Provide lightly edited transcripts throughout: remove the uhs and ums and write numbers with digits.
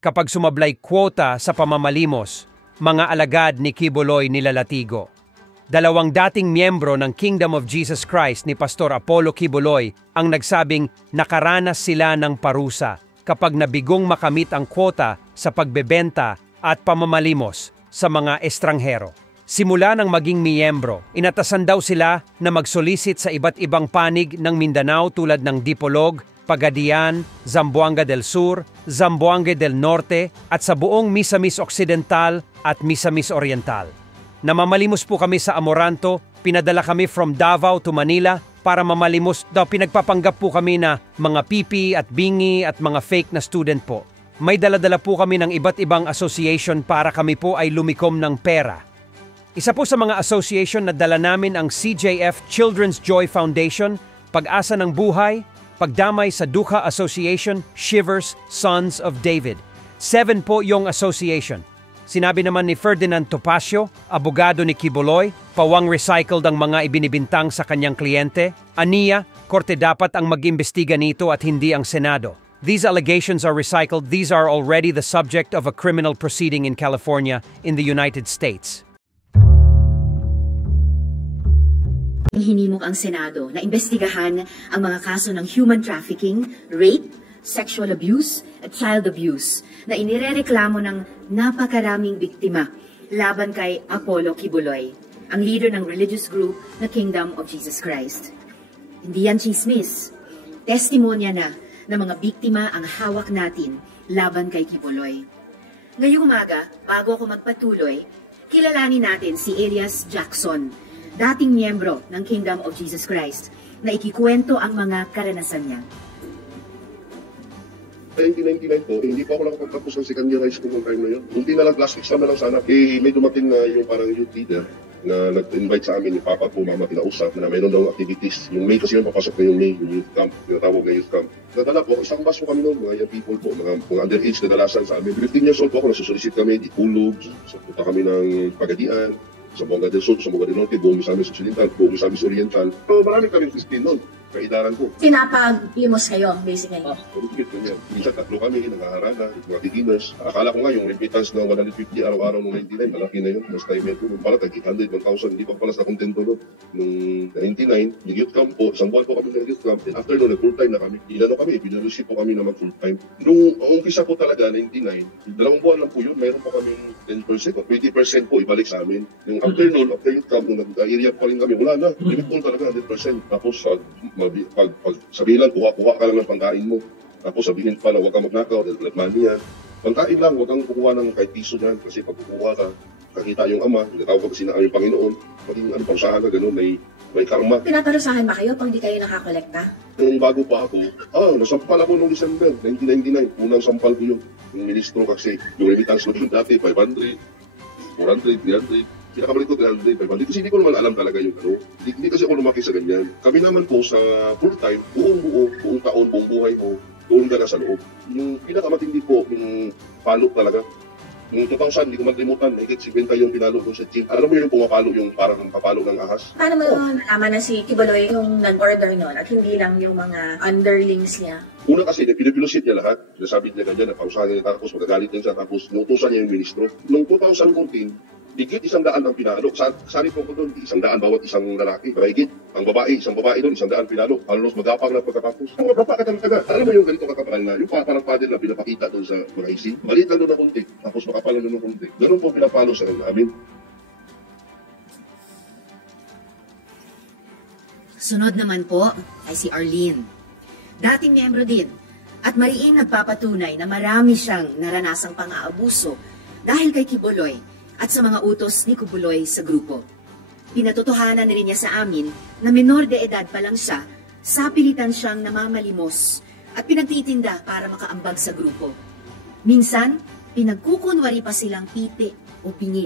kapag sumablay kwota sa pamamalimos, mga alagad ni Kibuloy nilalatigo. Dalawang dating miyembro ng Kingdom of Jesus Christ ni Pastor Apollo Kibuloy ang nagsabing nakaranas sila ng parusa kapag nabigong makamit ang kwota sa pagbebenta at pamamalimos sa mga estranghero. Simula ng maging miyembro, inatasan daw sila na mag-solicit sa iba't ibang panig ng Mindanao tulad ng Dipolog, Pagadian, Zamboanga del Sur, Zamboanga del Norte at sa buong Misamis Occidental at Misamis Oriental. Namamalimos po kami sa Amoranto, pinadala kami from Davao to Manila para mamalimos daw pinagpapanggap po kami na mga pipi at bingi at mga fake na student po. May daladala po kami ng iba't ibang association para kami po ay lumikom ng pera. Isa po sa mga association na dala namin ang CJF Children's Joy Foundation, Pag-asa ng Buhay, Pagdamay sa Dukha Association, Shivers, Sons of David. 7 po yung association. Sinabi naman ni Ferdinand Topacio, abogado ni Kibuloy, pawang recycled ang mga ibinibintang sa kanyang kliyente. Aniya, korte dapat ang mag-imbestiga nito at hindi ang Senado. These allegations are recycled. These are already the subject of a criminal proceeding in California in the United States. Hinimok ang Senado na imbestigahan ang mga kaso ng human trafficking, rape, sexual abuse at child abuse na inirereklamo ng napakaraming biktima laban kay Apollo Kibuloy, ang leader ng religious group na Kingdom of Jesus Christ. Hindi yan chismis. Testimonya na ng mga biktima ang hawak natin laban kay Kibuloy. Ngayong umaga, bago ako magpatuloy, kilalanin natin si Elias Jackson, dating miyembro ng Kingdom of Jesus Christ, na ikikwento ang mga karanasan niya. 1999 po, hindi po ako nakapagtapos ng second year high school ng time na yun. Hindi na lang class exam na lang sana. May dumating na yung parang youth leader na nag-invite sa amin ni Papa po, Mama, kinausap na mayroon daw activities. Yung May kasi yun, papasok na yung May, yung youth camp, tinatawag na youth camp. Nadala po, isang bus po kami noon, mga young people po, mga underage na dalasan sa amin. 15 years old po ako, nasusolicit kami, di Kulog, punta kami ng Pagadian, sa Zamboanga del Sur, sa Zamboanga del Norte, buong Misamis Occidental, buong Misamis Oriental. So, marami kami Christine noon. Kaidaran ko. Pinapag-limos kayo, basically. Pagkikit ganyan. Minsan tatlo kami, nangaharana, mga beginners. Akala ko nga yung remittance na 150 araw-araw noong 99, malaki na yun. Mas time ito. Pala, tag 800, 1,000. Hindi pa pala sa kontento doon. Noong 99, nag-youth camp po. Isang buwan po kami nag-youth camp. And after noon, nag-full-time na kami. Inano kami, pinalusi po kami na mag-full-time. Nung umpisa po talaga, 99, 2 buwan lang po yun. Mayroon po kami 10% o 20% po ibalik sa amin. Yung after noon, after youth camp, nung nag-area po rin kami, wala na. Limit po talaga 100%. Tapos, pag sabihin lang, kuha ka lang ng pangkain mo. Tapos sabihin pa na huwag kang magnakaw, dahil money yan. Pangkain lang, huwag kang kukuha ng kahit piso yan. Kasi pag kukuha ka, kakita yung ama, natawag kasi na yung Panginoon. Maging pausahan na gano'n, may karma. Pinaparusahan ba kayo pag di kayo nakakolekta? Nung bago pa ako, nasampal ako noong December 1999. Unang sampal ko yun. Yung ministro kasi, yung remittance ko yun dati, 500, 400, 300. Pinakabalik ko 300, 500. Kasi hindi ko naman alam talaga yung ano. Hindi kasi ako lumaki sa ganyan. Kami naman po sa full-time, buong taon, buong buhay ko, doon ka na sa loob. Yung pinakamatindi po, yung palo talaga. Noong 2000, hindi ko matlimutan, higit 50 yung pinalo doon sa gym. Alam mo yung pumapalo, yung parang papalo ng ahas? Paano mo nalaman na si Kibuloy yung nag-order nun at hindi lang yung mga underlings niya? Una kasi, pinipilusit niya lahat. Nasabi niya ganyan, napausahan niya tapos magagalit niya siya, tapos nutusan niya yung ministro. Noong 2014, higit 100 ang pinalo. Sari po ko doon, 100 bawat isang lalaki. Mahigit. Ang babae, isang babae doon, 100 pinalo. Halos magapang na pagkatapos. Ang magapa ka talaga. Alam mo yung ganito kakapal na, yung parang paddle na pinapakita doon sa mga ising. Maliit lang doon na kunti, tapos makapal lang doon na kunti. Ganun po pinapalo sa amin. Sunod naman po ay si Arlene. Dating miyembro din. At mariin nagpapatunay na marami siyang naranasang pang-aabuso dahil kay Kibuloy at sa mga utos ni Kibuloy sa grupo. Pinatotohanan rin niya sa amin na menor de edad pa lang siya, sapilitan siyang namamalimos at pinagtitinda para makaambag sa grupo. Minsan, pinagkukunwari pa silang pipi o bingi.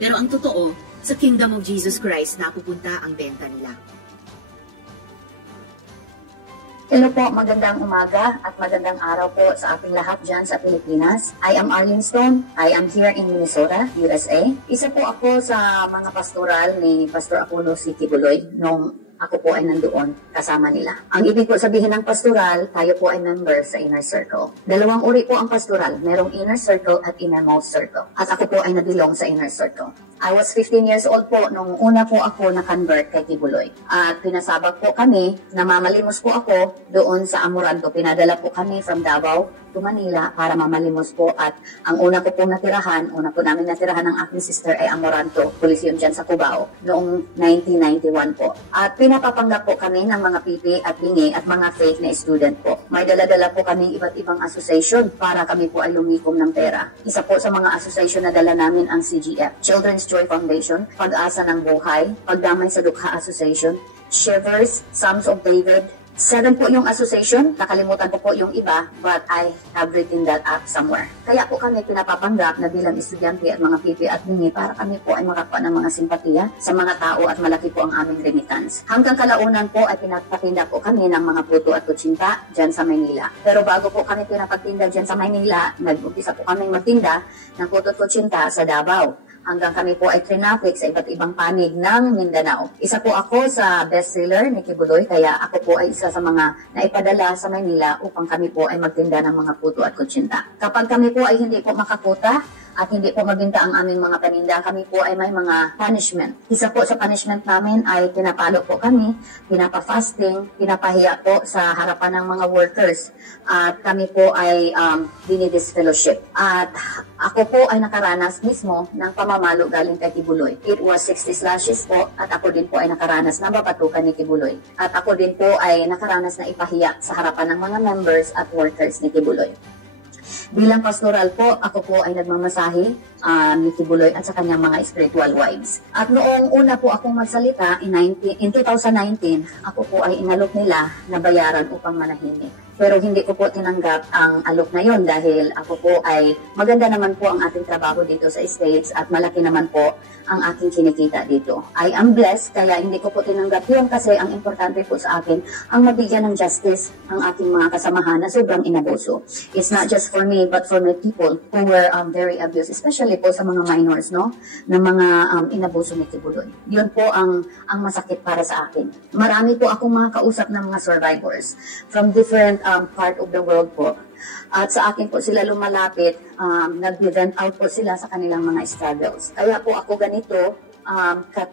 Pero ang totoo, sa Kingdom of Jesus Christ napupunta ang benta nila. Hello po, magandang umaga at magandang araw po sa ating lahat dyan sa Pilipinas. I am Arlene Stone. I am here in Minnesota, USA. Isa po ako sa mga pastoral ni Pastor Apollo C. Kibuloy noong ako po ay nandoon kasama nila. Ang ibig po sabihin ng pastoral, tayo po ay member sa inner circle. Dalawang uri po ang pastoral, merong inner circle at innermost circle. At ako po ay nabilong sa inner circle. I was 15 years old po nung una po ako na-convert kay Kibuloy. At pinasabak po kami, namamalimos po ako doon sa Amoranto. Pinadala po kami from Davao to Manila para mamalimos po. At ang una ko pong natirahan, una po namin natirahan ng aking sister ay Amoranto, Coliseum dyan sa Cubao, noong 1991 po. At pinapapanggap po kami ng mga pipi at bingi at mga fake na student po. May dala-dala po kami iba't ibang association para kami po ay lumikom ng pera. Isa po sa mga association na dala namin ang CGF, Children's Joy Foundation, Pag-asa ng Buhay, Pagdamay sa Dukha Association, Shivers, Psalms of David. 7 po yung association, nakalimutan ko po yung iba, but I have written that up somewhere. Kaya po kami pinapapanggap na bilang estudyante at mga pipi at bingi para kami po ay makakuha ng mga simpatiya sa mga tao at malaki po ang aming remittance. Hanggang kalaunan po ay pinagpatinda po kami ng mga puto at kutsinta dyan sa Maynila. Pero bago po kami pinapagtinda dyan sa Maynila, nag-umpisa po kami magtinda ng puto at kutsinta sa Davao. Hanggang kami po ay traffic sa iba't ibang panig ng Mindanao. Isa po ako sa bestseller ni Kibuloy, kaya ako po ay isa sa mga naipadala sa Manila upang kami po ay magtinda ng mga puto at kutsinta. Kapag kami po ay hindi po makakuta at hindi po mabinta ang aming mga paninda, kami po ay may mga punishment. Isa po sa punishment namin ay pinapalo po kami, pinapa-fasting, pinapahiya po sa harapan ng mga workers. At kami po ay dinidisfellowship. At ako po ay nakaranas mismo ng pamamalo galing kay Kibuloy. It was 60 slashes po at ako din po ay nakaranas na babatukan ni Kibuloy. At ako din po ay nakaranas na ipahiya sa harapan ng mga members at workers ni Kibuloy. Bilang pastoral po, ako po ay nagmamasahe ni Kibuloy at sa kanyang mga spiritual wives. At noong una po akong magsalita, in 2019, ako po ay inalok nila na bayaran upang manahimik. Pero hindi ko po tinanggap ang alok na yon dahil ako po ay maganda naman po ang ating trabaho dito sa States at malaki naman po ang aking kinikita dito. I am blessed kaya hindi ko po tinanggap yun kasi ang importante po sa akin ang mabigyan ng justice ang aking mga kasamahan na sobrang inabuso. It's not just for me but for my people who were very abused, especially po sa mga minors, no? Na mga inabuso ni Kibuloy. Yun po ang masakit para sa akin. Marami po akong mga kausap ng mga survivors from different part of the world po. At sa akin po sila lumalapit, nag-vent out po sila sa kanilang mga struggles. Kaya po ako ganito,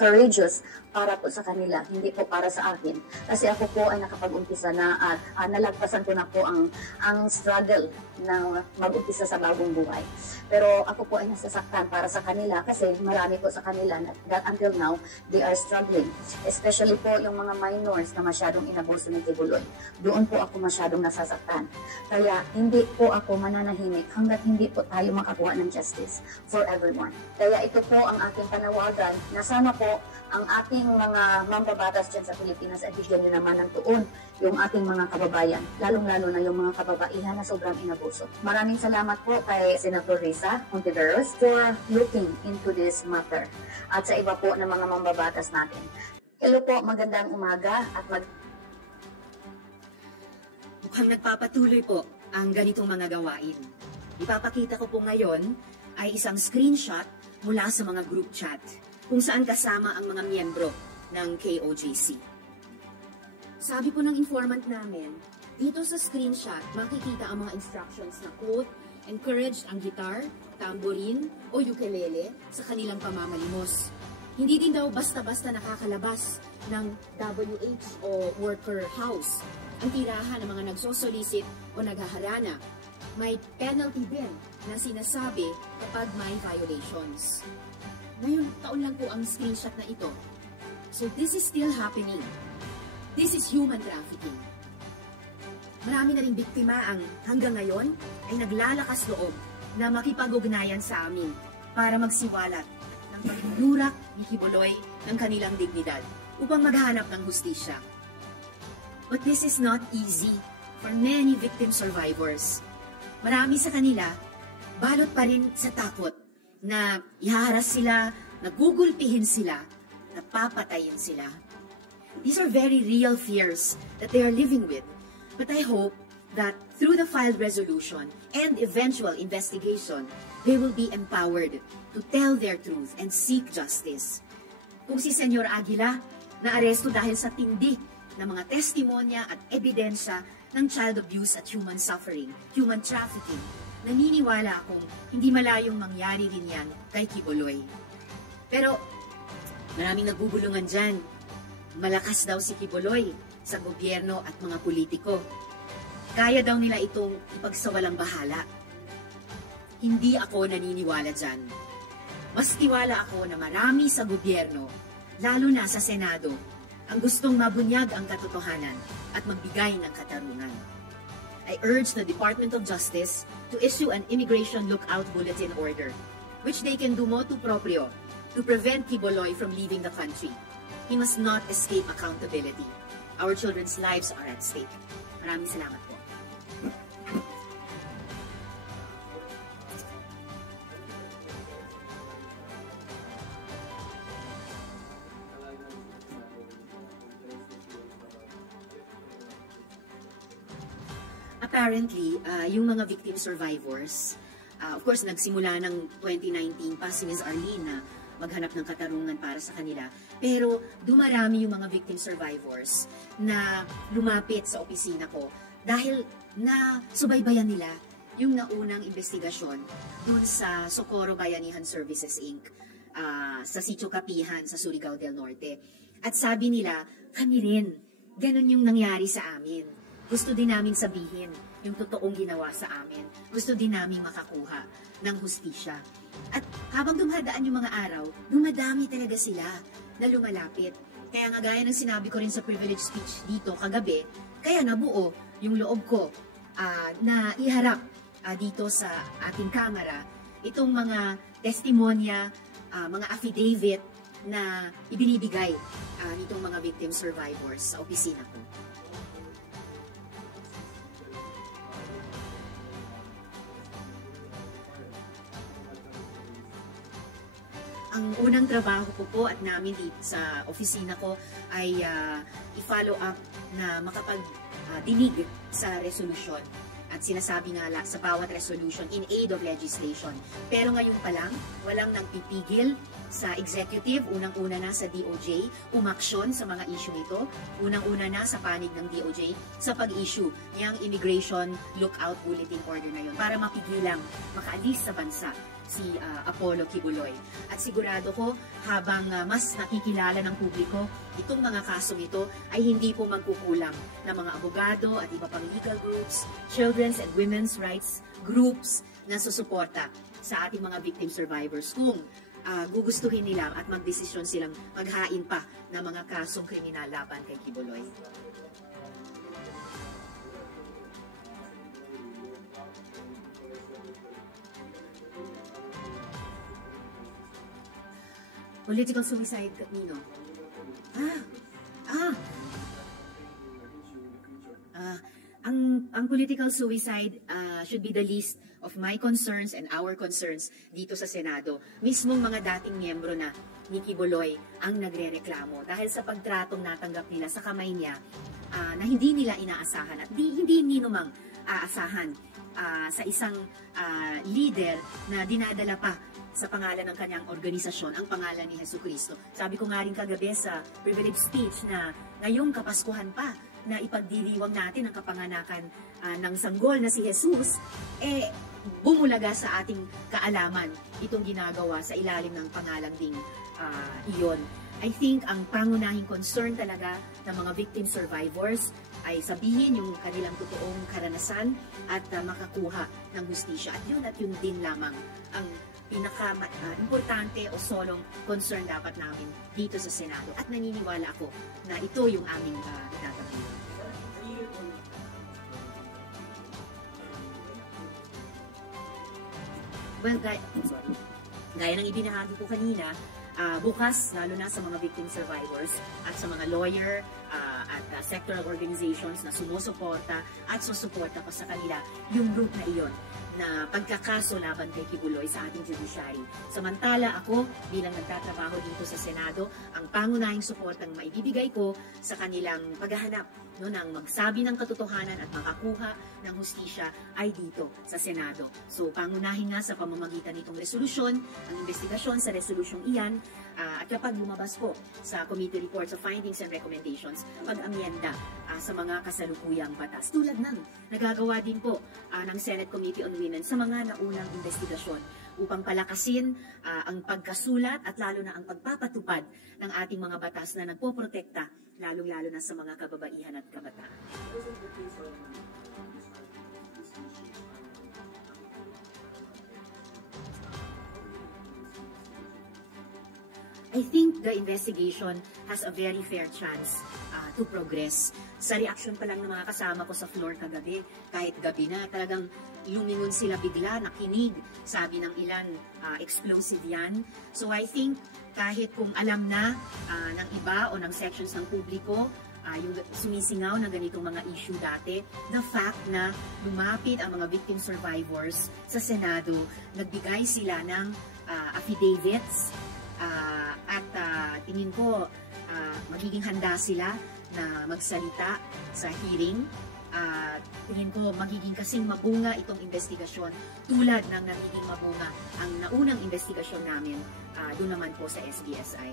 courageous para po sa kanila, hindi po para sa akin. Kasi ako po ay nakapag-umpisa na at nalagpasan ko na po ang struggle na mag-umpisa sa bagong buhay. Pero ako po ay nasasaktan para sa kanila kasi marami po sa kanila that until now, they are struggling. Especially po yung mga minors na masyadong inabuso ni Kibuloy. Doon po ako masyadong nasasaktan. Kaya hindi po ako mananahimik hanggat hindi po tayo makakuha ng justice for everyone. Kaya ito po ang aking panawagan na sana po ang ating mga mambabatas dyan sa Pilipinas ay bigyan nyo naman ng tuon yung ating mga kababayan, lalong-lalo na yung mga kababaihan na sobrang inabuso. Maraming salamat po kay Senator Risa Hontiveros for looking into this matter at sa iba po ng mga mambabatas natin. Hello po, magandang umaga at Mukhang nagpapatuloy po ang ganitong mga gawain. Ipapakita ko po ngayon ay isang screenshot mula sa mga group chat kung saan kasama ang mga miyembro ng KOJC. Sabi po ng informant namin, dito sa screenshot makikita ang mga instructions na quote, encouraged ang gitar, tambourine o ukulele sa kanilang pamamalimos. Hindi din daw basta-basta nakakalabas ng WH o worker house ang tirahan ng mga nagsosolicit o naghaharana. May penalty din na sinasabi kapag may violations. Ngayon, taon lang po ang screenshot na ito. So this is still happening. This is human trafficking. Marami na rin biktima ang hanggang ngayon ay naglalakas loob na makipag-ugnayan sa amin para magsiwalat ng pagdudurak ni Kibuloy ng kanilang dignidad upang maghanap ng hustisya. But this is not easy for many victim survivors. Marami sa kanila, balot pa rin sa takot na ihaharas sila, nagugulpihin sila, napapatayin sila. These are very real fears that they are living with. But I hope that through the filed resolution and eventual investigation, they will be empowered to tell their truth and seek justice. Kung si Senyor Aguila naaresto dahil sa tindi ng mga testimonya at ebidensya ng child abuse at human suffering, human trafficking. Naniniwala akong hindi malayong mangyari rin yan kay Quiboloy. Pero maraming nagbubulungan dyan. Malakas daw si Quiboloy sa gobyerno at mga politiko. Kaya daw nila itong ipagsawalang bahala. Hindi ako naniniwala dyan. Mas tiwala ako na marami sa gobyerno, lalo na sa Senado, ang gustong mabunyag ang katotohanan at magbigay ng katarungan. I urge the Department of Justice to issue an Immigration Lookout Bulletin Order, which they can do motu proprio to prevent Quiboloy from leaving the country. He must not escape accountability. Our children's lives are at stake. Maraming salamat po. Apparently, yung mga victim survivors, of course, nagsimula ng 2019 pa si Ms. Arlene na maghanap ng katarungan para sa kanila. Pero dumarami yung mga victim survivors na lumapit sa opisina ko dahil na subaybayan nila yung naunang investigasyon dun sa Socorro Bayanihan Services Inc. Sa Sitio Kapihan, sa Surigao del Norte. At sabi nila, kami rin, ganun yung nangyari sa amin. Gusto din namin sabihin yung totoong ginawa sa amin. Gusto din namin makakuha ng hustisya. At habang dumadaan yung mga araw, dumadami talaga sila na lumalapit. Kaya nga gaya ng sinabi ko rin sa privilege speech dito kagabi, kaya nabuo yung loob ko na iharap dito sa ating kamera itong mga testimonya, mga affidavit na ibinibigay nitong mga victim survivors sa opisina ko. Ang unang trabaho ko po at namin dito sa opisina ko ay i-follow up na makapagdinig sa resolution. At sinasabi nga sa bawat resolution in aid of legislation. Pero ngayon pa lang, walang nagpipigil sa executive, unang-una na sa DOJ, umaksyon sa mga issue nito, unang-una na sa panig ng DOJ sa pag-issue niyang Immigration Lookout Bulletin Order na yun para mapigilang makaalis sa bansa si Apollo Quiboloy. At sigurado ko, habang mas nakikilala ng publiko, itong mga kasong ito ay hindi po magkukulang ng mga abogado at iba pang legal groups, children's and women's rights groups na susuporta sa ating mga victim survivors kung gugustuhin nila at magdesisyon silang maghain pa ng mga kasong kriminal laban kay Quiboloy. Political suicide, Nino. Ang political suicide should be the least of my concerns and our concerns dito sa Senado. Mismong mga dating miyembro na ni Quiboloy ang nagrereklamo dahil sa pagtratong natanggap nila sa kamay niya na hindi nila inaasahan at hindi ninumang aasahan sa isang leader na dinadala pa sa pangalan ng kanyang organisasyon, ang pangalan ni Jesucristo. Sabi ko nga rin kagabi sa privilege speech na ngayong Kapaskuhan pa na ipagdiriwang natin ang kapanganakan ng sanggol na si Jesus, bumulaga sa ating kaalaman itong ginagawa sa ilalim ng pangalang ding iyon. I think ang pangunahing concern talaga ng mga victim survivors ay sabihin yung kanilang totoong karanasan at makakuha ng hustisya. At yun din lamang ang pinaka-importante o solong concern dapat namin dito sa Senado. At naniniwala ako na ito yung aming itatabihin. Well, gaya ng ibinahagi ko kanina, bukas, lalo na sa mga victim survivors at sa mga lawyer at sectoral organizations na sumusuporta at susuporta pa sa kanila yung group na iyon na pagkakaso laban kay Quiboloy sa ating judiciary. Samantala ako, bilang nagtatrabaho dito sa Senado, ang pangunahing suportang maibibigay ko sa kanilang paghahanap no, ng magsabi ng katotohanan at makakuha ng hustisya ay dito sa Senado. So pangunahin nga sa pamamagitan nitong resolusyon, ang investigasyon sa resolusyong iyan, at kapag lumabas po sa committee reports of findings and recommendations, pag-amyenda sa mga kasalukuyang batas. Tulad ng nagagawa din po ng Senate Committee on Women sa mga naunang investigasyon upang palakasin ang pagkasulat at lalo na ang pagpapatupad ng ating mga batas na nagpoprotekta lalong-lalo na sa mga kababaihan at kabataan. I think the investigation has a very fair chance to progress. Sa reaction pa lang ng mga kasama ko sa floor kagabi, kahit gabi na, talagang lumingon sila bigla, nakinig, sabi ng ilan, explosive yan. So I think kahit kung alam na ng iba o ng sections ng publiko, yung sumisingaw ng ganitong mga issue dati, the fact na lumapit ang mga victim survivors sa Senado, nagbigay sila ng affidavits, at tingin ko magiging handa sila na magsalita sa hearing. Tingin ko magiging kasing mabunga itong investigasyon tulad ng nagiging mabunga ang naunang investigasyon namin doon naman po sa SBSI.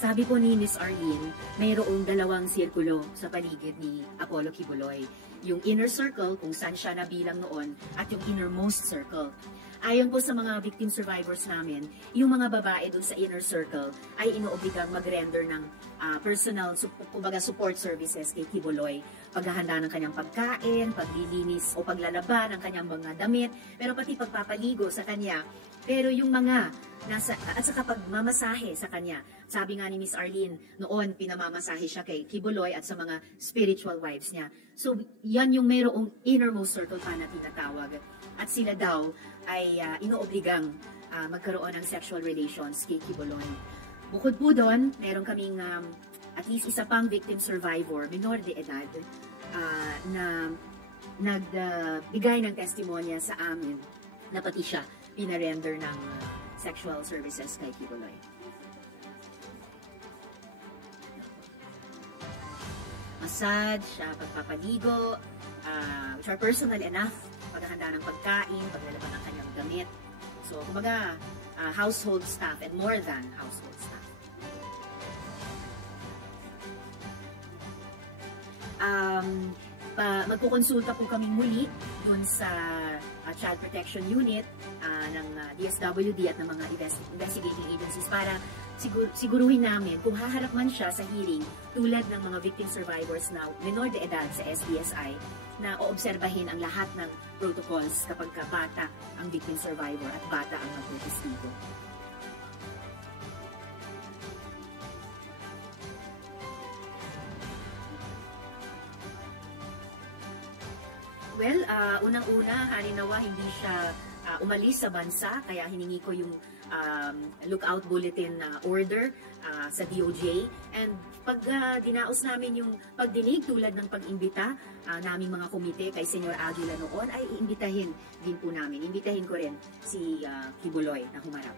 Sabi po ni Miss Arlene, mayroong dalawang sirkulo sa paligid ni Apollo Quiboloy. Yung inner circle kung saan siya nabilang noon at yung innermost circle. Ayon po sa mga victim survivors namin, yung mga babae dun sa inner circle ay inoobligang mag-render ng personal kumbaga support services kay Quiboloy. Paghahanda ng kanyang pagkain, paglilinis o paglalaba ng kanyang mga damit, pero pati pagpapaligo sa kanya. Pero yung mga at saka pagmamasahe sa kanya. Sabi nga ni Miss Arlene, noon pinamamasahe siya kay Quiboloy at sa mga spiritual wives niya. So yan yung mayroong innermost circle pa na tinatawag. At sila daw ay inoobligang magkaroon ng sexual relations kay Quiboloy. Bukod po doon, meron kaming at least isa pang victim survivor, minor de edad, na nagbigay ng testimonya sa amin na pati siya pinarender ng sexual services kay Quiboloy. Massage, pagpapaligo, which are personal enough, paghahanda ng pagkain, paglalaban ng kanyang damit. So, kumbaga, household staff and more than household staff. Magkukonsulta po kami muli dun sa Child Protection Unit ng DSWD at ng mga investigating agencies para siguruhin namin kung haharap man siya sa hearing tulad ng mga victim survivors na minor de edad sa SBSI na oobserbahin ang lahat ng protocols kapag bata ang victim survivor at bata ang magtestigo. Well, unang-una, halinawa hindi siya umalis sa bansa, kaya hiningi ko yung lookout bulletin order sa DOJ. And pag dinaos namin yung pagdinig tulad ng pag-imbita naming mga komite kay Senyor Aguila noon, ay iimbitahin din po namin. Imbitahin ko rin si Quiboloy na humarap.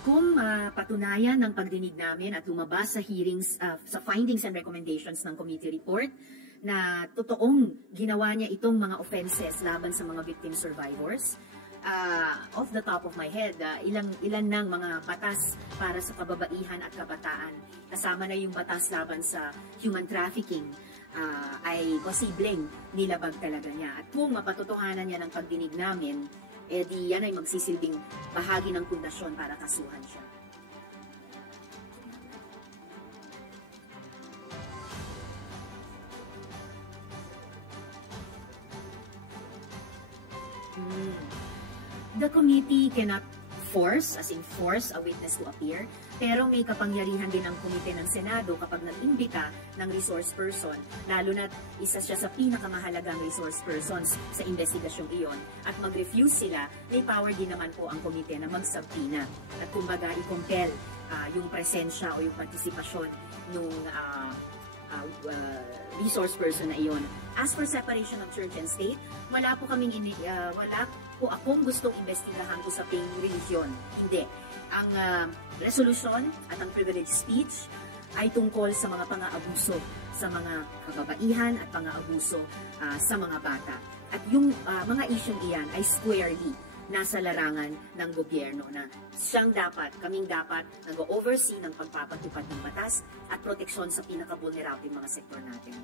Kung patunayan ng pagdinig namin at lumabas sa hearings, sa findings and recommendations ng committee report na totoong ginawa niya itong mga offenses laban sa mga victim survivors, off the top of my head, ilan ng mga batas para sa kababaihan at kabataan, kasama na yung batas laban sa human trafficking, ay posibleng nilabag talaga niya. At kung mapatotohanan niya ng pagdinig namin, di yan ay magsisilbing bahagi ng pundasyon para kasuhan siya. The committee cannot force, as in force a witness to appear, pero may kapangyarihan din ang komite ng Senado kapag nag-imbita ng resource person, lalo na isa siya sa pinakamahalagang resource persons sa investigasyong iyon, at mag-refuse sila, may power din naman po ang komite na mag-subpoena at kumbaga i-compel yung presensya o yung partisipasyon ng resource person na iyon. As for separation of church and state, wala po akong gustong investigahan usaping religion. Hindi. Ang resolution at ang privilege speech ay tungkol sa mga pang-aabuso sa mga kababaihan at pang-aabuso sa mga bata. At yung mga isyong iyan ay squarely nasa larangan ng gobyerno na kaming dapat nag-oversee ng pagpapatupad ng batas at proteksyon sa pinaka-vulnerable mga sektor natin.